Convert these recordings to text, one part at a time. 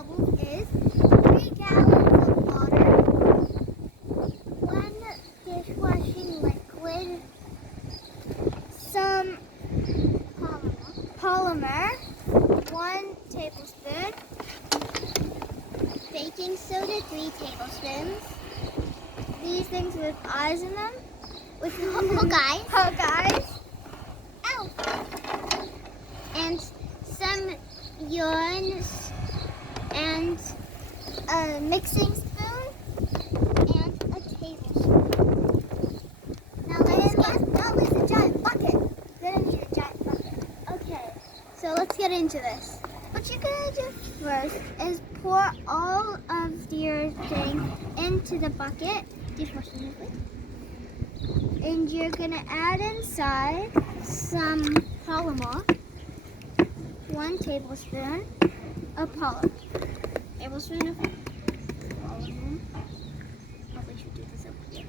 bubbles is 3 gallons of water, 1 dishwashing liquid, some polymer, 1 tablespoon, baking soda, 3 tablespoons. These things with eyes in them. With guys. Ow! And some urine and a mixing spoon and a tablespoon. Now let's a giant bucket. Then I need a giant bucket. Okay, so let's get into this. What you're gonna do first is pour all of your thing into the bucket, dishwashing liquid, and you're gonna add inside some polymer, 1 tablespoon of polymer. Tablespoon of polymer. Probably should do this over here.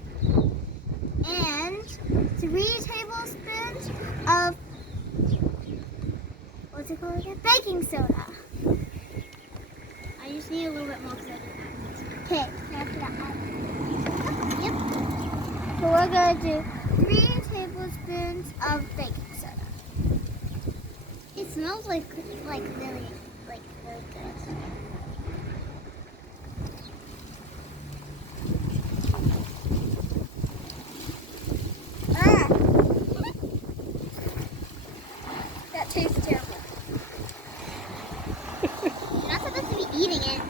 And 3 tablespoons of what's it called again? Baking soda. I just need a little bit more soda. Okay, after that. Yep. So we're gonna do 3 tablespoons of baking soda. It smells like really good. That tastes terrible. You're not supposed to be eating it.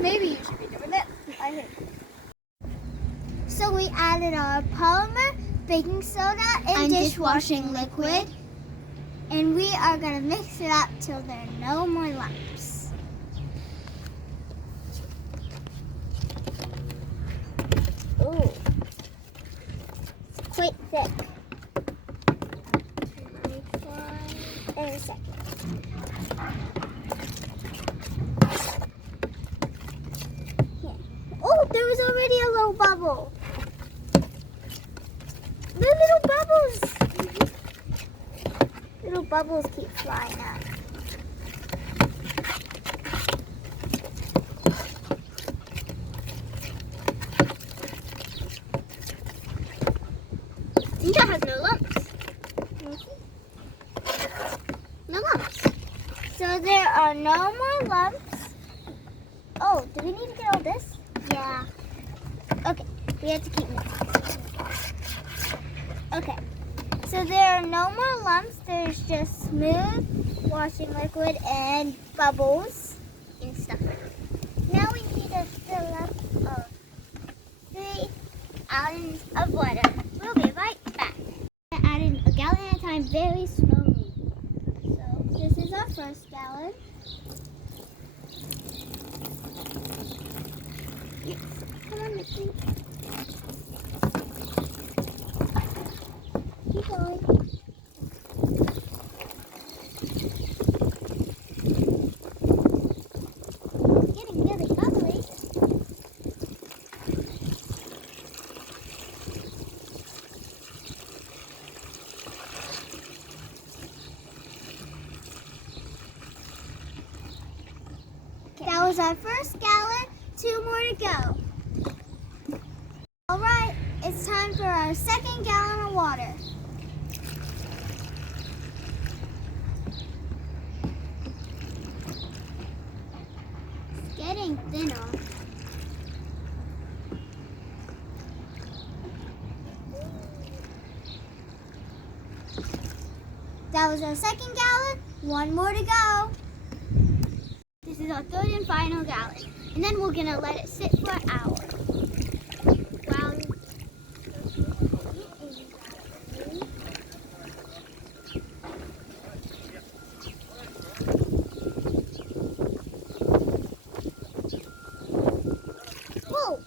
Maybe you should be doing it. I hate it. So we added our polymer, baking soda, and dishwashing liquid. And we are going to mix it up till there are no more lumps. Ooh. It's quite thick. In a second. Here. Oh, there was already a little bubble. The little bubbles. Little bubbles keep flying up. I think that has no lumps. No lumps. So there are no more lumps. Oh, do we need to get all this? Yeah. Okay, we have to keep moving. Okay. So there are no more lumps, there's just smooth washing liquid and bubbles and stuff. Now we need to fill up 3 gallons of water. We'll be right back. Add in a gallon at a time very slowly. So this is our first gallon. Yes. Come on, Missy. Keep going. It's getting really bubbly. That was our first gallon, 2 more to go. All right, it's time for our second gallon of water. It's getting thinner. That was our second gallon, 1 more to go. This is our third and final gallon. And then we're gonna let it sit for an hour. Wow. Whoa.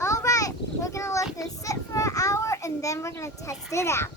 All right, we're gonna let this sit for an hour and then we're gonna test it out.